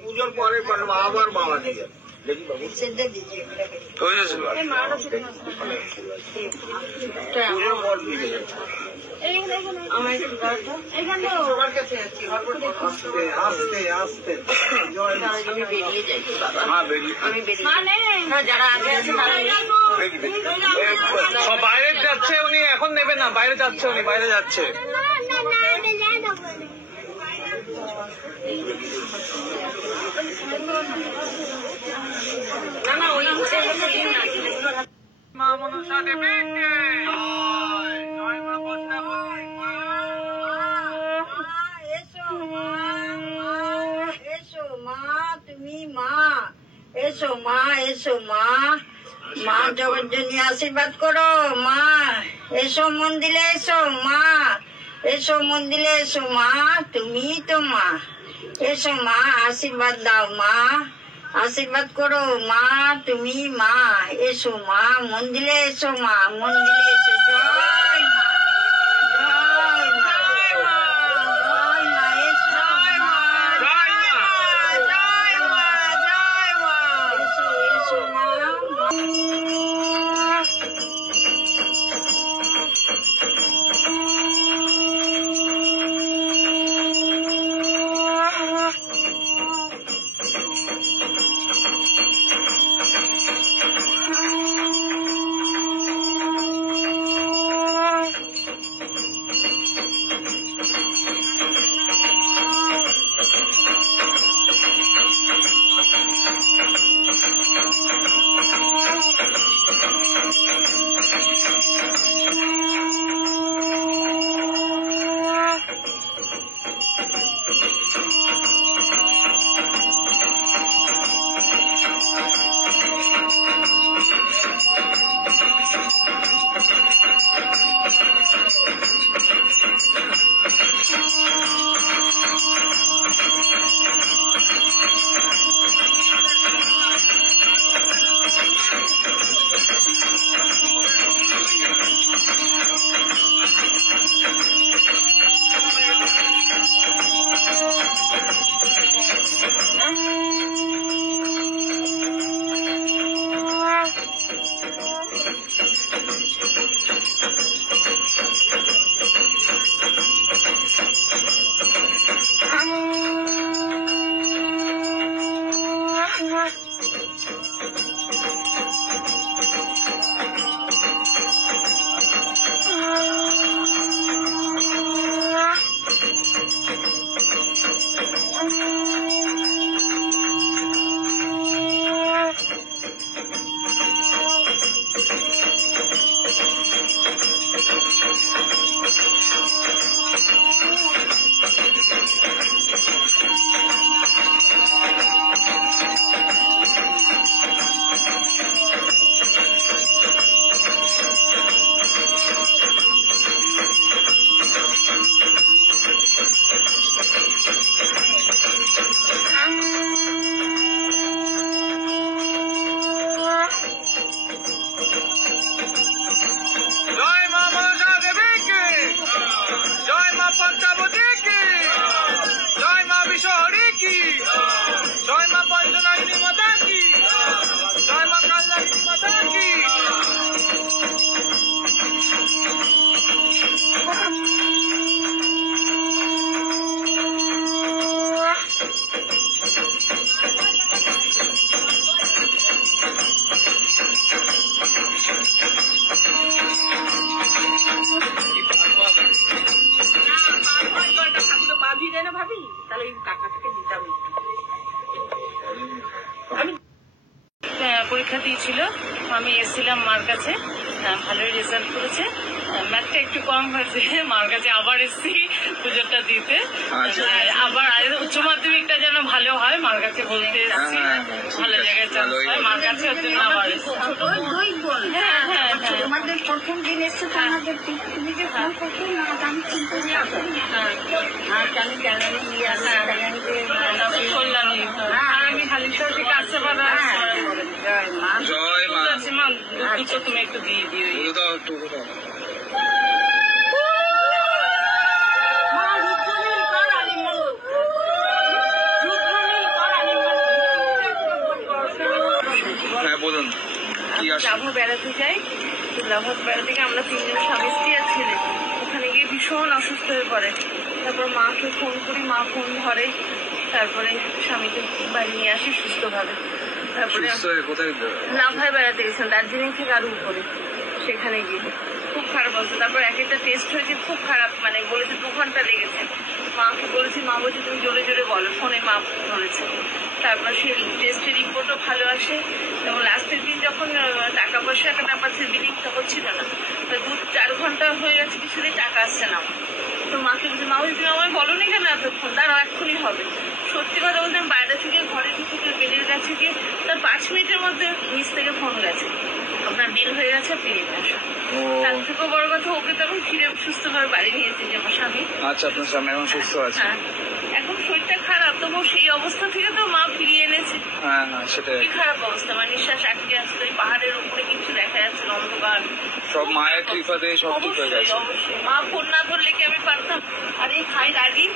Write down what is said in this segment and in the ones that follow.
পুজোর পরে আবার বাবা দিয়ে যারা আগে আছে বাইরে যাচ্ছে উনি, এখন নেবে না, বাইরে যাচ্ছে উনি, বাইরে যাচ্ছে। না না ওই মা মনসা দেবীকে জয় মা পদ্মাবতী মা। এসো মা, এসো মা, তুমি মা, এসো মা, এসো মা, মা জগজ্জনী আশীর্বাদ করো মা, এসো মন্দিরে এসো মা, এসো মন্দিরে এসো মা, তুমি তো মা, এসো মা আশীর্বাদ দাও মা, আশীর্বাদ করো মা, তুমি মা, এসো মা মন্দিরে এসো মা, মন্দিরে এসো, জয় মা, জয় মা, জয় মা, এসো মা, জয় মা, জয় মা, এসো এসো মা। পরীক্ষা দিয়েছিল, আমি এসেছিলাম মার কাছে, ভালোই রেজাল্ট করেছে, ম্যাথটা একটু কম হয়েছে, মার কাছে আবার এসেছি পুজোটা দিতে, আবার উচ্চ মাধ্যমিকটা যেন ভালো হয় মার কাছে বলতে এসেছি, ভালো জায়গায় চান্স হয় মার কাছে, ওর জন্য আবার তোমাদের প্রথম দিন এসছে তুমি যে ফোন করছো না আমি চিন্তা কল্যাণী, আমি হালিশহর থেকে আসতে পারবো। জয় মা, দুটো তুমি একটু দিয়ে দিও। আসেন? লাভা বেড়াতে যাই। তো লাভা বেড়াতে গিয়ে আমরা 3 জন স্বামী স্ত্রী আর ছেলে ওখানে গিয়ে ভীষণ অসুস্থ হয়ে পড়ে। তারপর মাকে ফোন করি, মা ফোন ধরে, তারপরে স্বামীকে বাড়ি নিয়ে আসি সুস্থভাবে। তারপরে সুস্থ হয়ে কোথায়? লাভায় বেড়াতে গেছিলাম, দার্জিলিং থেকে আরো উপরে, সেখানে গিয়ে খুব খারাপ অবস্থা। তারপর এক একটা টেস্ট হয়েছে খুব খারাপ, মানে বলেছে 2 ঘন্টা লেগেছে। মাকে বলেছি, মা বলছে তুমি জোরে জোরে বলো, ফোনে মা ধরেছে। তারপর সেই টেস্টের রিপোর্টও ভালো আসে এবং লাস্টের দিন যখন টাকা পয়সা একটা ব্যাপার ছিল, বিলিং তখন ছিল না, 2-4 ঘন্টা হয়ে গেছে, কিছুদিন টাকা আসছে না। তো মাকে বলছি, মা বলছি তুমি আমায় বলো নি কেন এতক্ষণ, দাঁড়াও এক্ষুনি হবে। সত্যি কথা বলতে আমি বাইরে থেকে ঘরে ঢুকে বেডের কাছে গিয়ে তার 5 মিনিটের মধ্যে নিচ থেকে ফোন গেছে, আপনার বিল হয়ে গেছে, ফিরে আসো। ও তার থেকেও বড় কথা, ওকে তখন ফিরে সুস্থভাবে বাড়ি নিয়েছে যে আমার স্বামী। আচ্ছা, আপনার স্বামী এখন সুস্থ আছে? হ্যাঁ, এখন শরীরটা খারাপ, তবু সেই অবস্থা থেকে তো মা ফিরিয়ে এনেছে। হ্যাঁ হ্যাঁ, সেটাই। খুবই খারাপ অবস্থা, মানে নিঃশ্বাস আটকে আসছে, ওই পাহাড়ের উপরে কিছু দেখা যাচ্ছে না, অন্ধকার। সব মায়ের কৃপাতে সব ঠিক হয়ে অবশ্যই গেছে। অবশ্যই, মা ফোন না ধরলে কি আমি পারতাম? আর এই খাই রাগি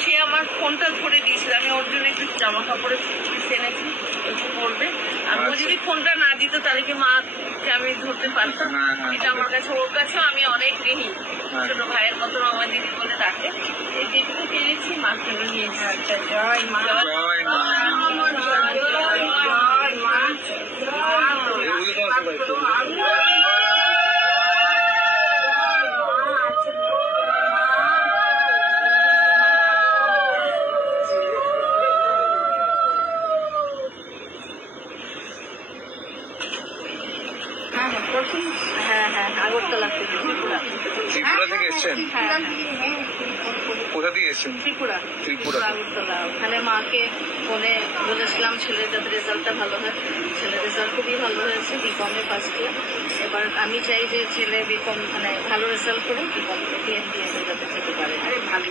সে আমার ফোনটা ধরে দিয়েছিল, আমি ওর জন্য একটু জামা কাপড়ের পিস এনেছি, একটু পরবে। আর ও আচ্ছা। যদি ফোনটা না দিত তাহলে কি মাকে আমি ধরতে পারতাম? হ্যাঁ, হ্যাঁ, এটা আমার কাছে, ওর কাছেও আমি অনেক ঋণী। হ্যাঁ। ছোট ভাইয়ের মতন আমার দিদি বলে ডাকে। এই যেটুকু পেয়েছি মাকে নিয়েছি। আচ্ছা, জয় মা, জয় মা। জয় মা, এগুলো তো সবাই তো। হ্যাঁ হ্যাঁ, আগরতলা থেকে, ত্রিপুরা। ত্রিপুরা থেকে এসছেন? হ্যাঁ হ্যাঁ, কোথা থেকে এসছেন? ত্রিপুরা। ত্রিপুরা। আগরতলা। ওখানে মাকে ফোনে বলেছিলাম ছেলের যাতে রেজাল্টটা ভালো হয়। ছেলের রেজাল্ট খুবই ভালো হয়েছে, বিকমে ফার্স্ট ইয়ার। এবার আমি চাই যে ছেলে বিকম মানে ভালো রেজাল্ট করে বিকম PhD যাতে যেতে পারে। আরে ভালো,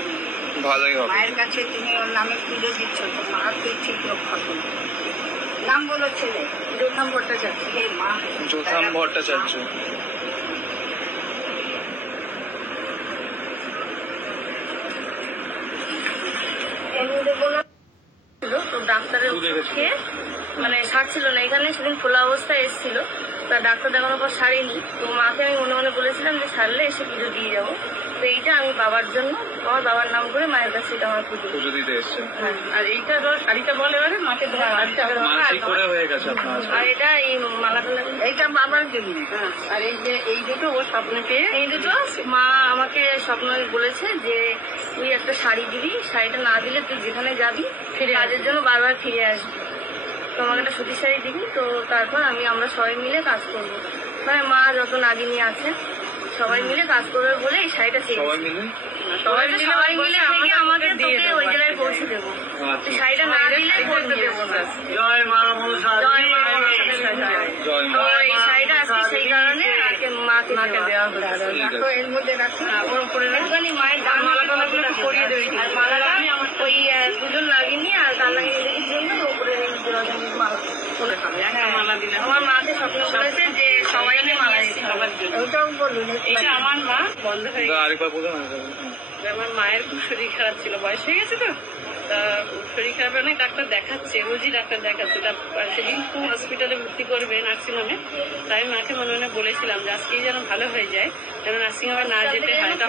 ভালোই হবে। মায়ের কাছে তুমি ওর নামে পুজো দিচ্ছ, তো মা তুই ঠিক রক্ষা করবে। নাম বলো ছেলে, যোথাম ভট্টাচার্য। হে মা, যোথাম ভট্টাচার্য। এমনি বলো তো ডাক্তারের খেয়ে মানে সারছিল না, এখানে সেদিন খোলা অবস্থায় এসেছিল, তা ডাক্তার দেখানোর পর সারেনি। তো মাকে আমি মনে মনে বলেছিলাম যে সারলে এসে পুজো দিয়ে যাবো। তো এইটা আমি বাবার জন্য, আমার বাবার নাম করে মায়ের কাছে এটা আমার পুজো। পুজো দিতে এসছেন? হ্যাঁ, আর এইটা ধর শাড়িটা বলে এবারে মাকে ধর শাড়িটা মানসিক করে হয়ে গেছে আপনার আজকে? আর এটা এই মালাটা লাগে, এইটা বাবার জন্য। হ্যাঁ, আর এই যে এই দুটো ও স্বপ্ন পেয়ে, এই দুটো মা আমাকে স্বপ্ন বলেছে যে তুই একটা শাড়ি দিবি, শাড়িটা না দিলে তুই যেখানে যাবি কাজের জন্য বারবার ফিরে আসবি, তো আমাকে একটা সুতির শাড়ি দিবি। তো তারপর আমরা সবাই মিলে কাজ করবো, মানে মা যত নাগিনী আছে সবাই মিলে কাজ করবে বলে এই শাড়িটা চেয়েছি। সবাই মিলে? সবাই মিলে থেকে আমাকে তোকে ওই জায়গায় পৌঁছে দেবো। আচ্ছা। শাড়িটা না দিলে পৌঁছে দেবো না। জয় মা মনসা জয় মা মনসা জয়। জয় তো মা। এই শাড়িটা আজকে সেই কারণে আজকে মাকে দেওয়া হলো। ঠিক তো আছে। এর মধ্যে রাখো, ওর উপরে একটুখানি মায়ের ডান মালাটা পরিয়ে দেবে। আর মালাটা ওই 2জন লাগিনি আর ডান লাগিয়ে জন্য উপরে মালা করে হবে। একটা মালা দিলে আমার মাকে স্বপ্ন করেছে যে সবাইকে মালা দিতে সবার জন্য। ওটাও বলুন। এটা আমার মা বন্ধ হয়ে গেছে। আরেকবার বলুন। আমার মায়ের খুব শরীর খারাপ ছিল, বয়স হয়ে গেছে তো, তা শরীর খারাপ অনেক ডাক্তার দেখাচ্ছে, রোজই ডাক্তার দেখাচ্ছে। সেদিন খুব হসপিটালে ভর্তি করবে নার্সিংহোমে, তাই মাকে মনে মনে বলেছিলাম যে আজকেই যেন ভালো হয়ে যায়, যেন নার্সিংহোমে না যেতে হয়। তা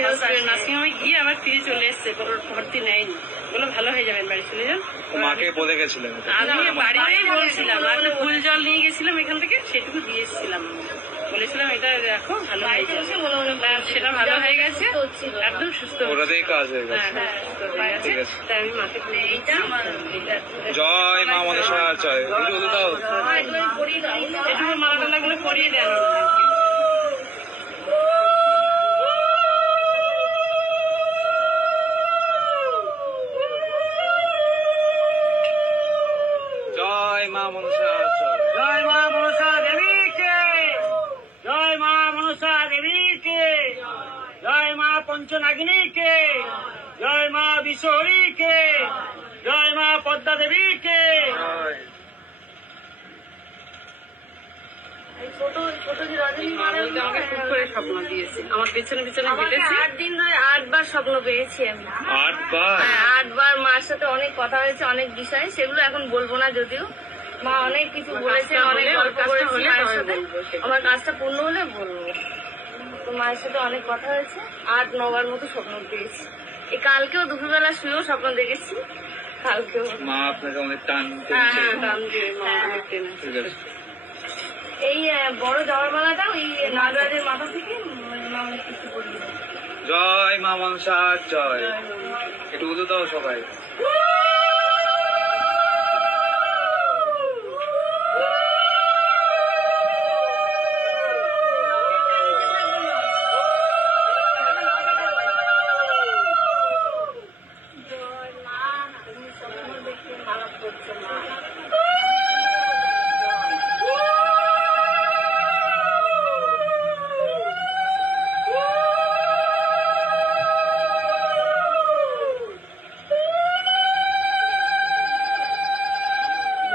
নার্সিংহোমে গিয়ে আবার ফিরে চলে এসছে, কোনো ভর্তি নেয়নি, বলো ভালো হয়ে যাবেন, বাড়ি চলে যান। মাকে বলে গেছিলেন? আমি বাড়িতেই বলছিলাম, আর ফুল জল নিয়ে গেছিলাম এখান থেকে, সেটুকু দিয়ে এসেছিলাম, বলেছিলাম এটা দেখো ভালো হয়ে যাবে। সেটা ভালো হয়ে গেছে, একদম সুস্থ হয়েছে। ওটাতেই কাজ হয়ে গেছে। হ্যাঁ হ্যাঁ, সুস্থ হয়ে গেছে। ঠিক আছে। তাই আমি মাকে এইটা আমার জয় মা মনসা জয়। এগুলো দাও। এটুকু মালা টালাগুলো পরিয়ে দেন আমাকে। জয় মা মনসা জয়। জয় মা মনসা দেবীকে, জয় মা মনসা দেবীকে, জয় মা পঞ্চনাগিনীকে, জয় মা বিশ্বহরীকে, জয় মা পদ্মা দেবীকে। ছোট ছোট যে রজনী মারা আমাকে খুব করে স্বপ্ন দিয়েছে, আমার পেছনে পেছনে হেঁটেছে। 8 দিন ধরে 8 বার স্বপ্ন পেয়েছি আমি। 8 বার? হ্যাঁ, 8 বার মার সাথে অনেক কথা হয়েছে, অনেক বিষয়, সেগুলো এখন বলবো না যদিও। মা অনেক কিছু বলেছে, অনেক গল্প করেছি মায়ের সাথে। আমার কাজটা পূর্ণ হলে বলবো। তো মায়ের সাথে অনেক কথা হয়েছে, 8-9 বার মতো স্বপ্ন দেখেছি। এই কালকেও দুপুরবেলা শুয়েও স্বপ্ন দেখেছি। কালকেও মা আপনাকে অনেক টান হ্যাঁ টেনেছে। টান দিয়ে মা অনেক টেনেছে। ঠিক আছে। এই বড় জবার মালাটা ওই নাগরাজের মাথা থেকে মা অনেক কিছু করে দিল। জয় মা মনসা জয়। একটু উদু দাও সবাই। জয় মা, তুমি স্বপ্ন দেখতে ভালো করছো মা।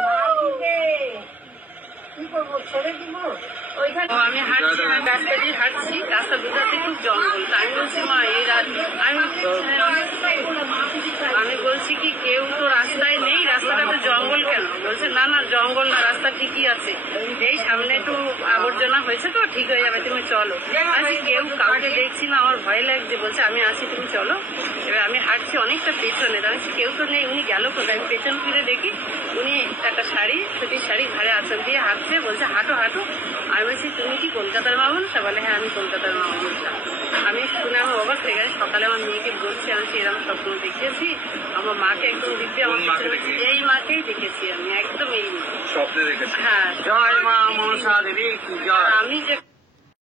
মা দিবে, কি করবো, ছেড়ে দিব? ওইখানে আমি হাঁটছি, রাস্তা দিয়ে হাঁটছি, রাস্তা দুটাতে খুব জঙ্গল। তা আমি বলছি মা এই আমি বলছি কি কেউ তো রাস্তায় নেই, রাস্তাটা তো জঙ্গল কেন? বলছে না না জঙ্গল না, রাস্তা ঠিকই আছে, এই সামনে একটু আবর্জনা হয়েছে তো ঠিক হয়ে যাবে, তুমি চলো। আমি কেউ কাউকে দেখছি না, আমার ভয় লাগছে। বলছে আমি আছি, তুমি চলো। এবার আমি হাঁটছি অনেকটা পেছনে, আমি কেউ তো নেই, উনি গেল কোথায়? আমি পেছন ফিরে দেখি উনি একটা শাড়ি, ছুটির শাড়ি ঘাড়ে আঁচল দিয়ে হাঁটছে। বলছে হাঁটো হাঁটো। আমি বলছি তুমি কি কলকাতার মামুন? তা বলে হ্যাঁ আমি কলকাতার মামুন। বললাম আমি শুনে আমার অবাক হয়ে গেছে। সকালে আমার মেয়েকে বলছি আমি এরকম স্বপ্ন দেখেছি, আমার মাকে একদম দিব্যি আমার কোন মাকে দেখেছি? এই মাকেই দেখেছি আমি, একদম এই মা। স্বপ্নে দেখেছি। হ্যাঁ জয় মা মনসা দেবী কি জয়। আমি যে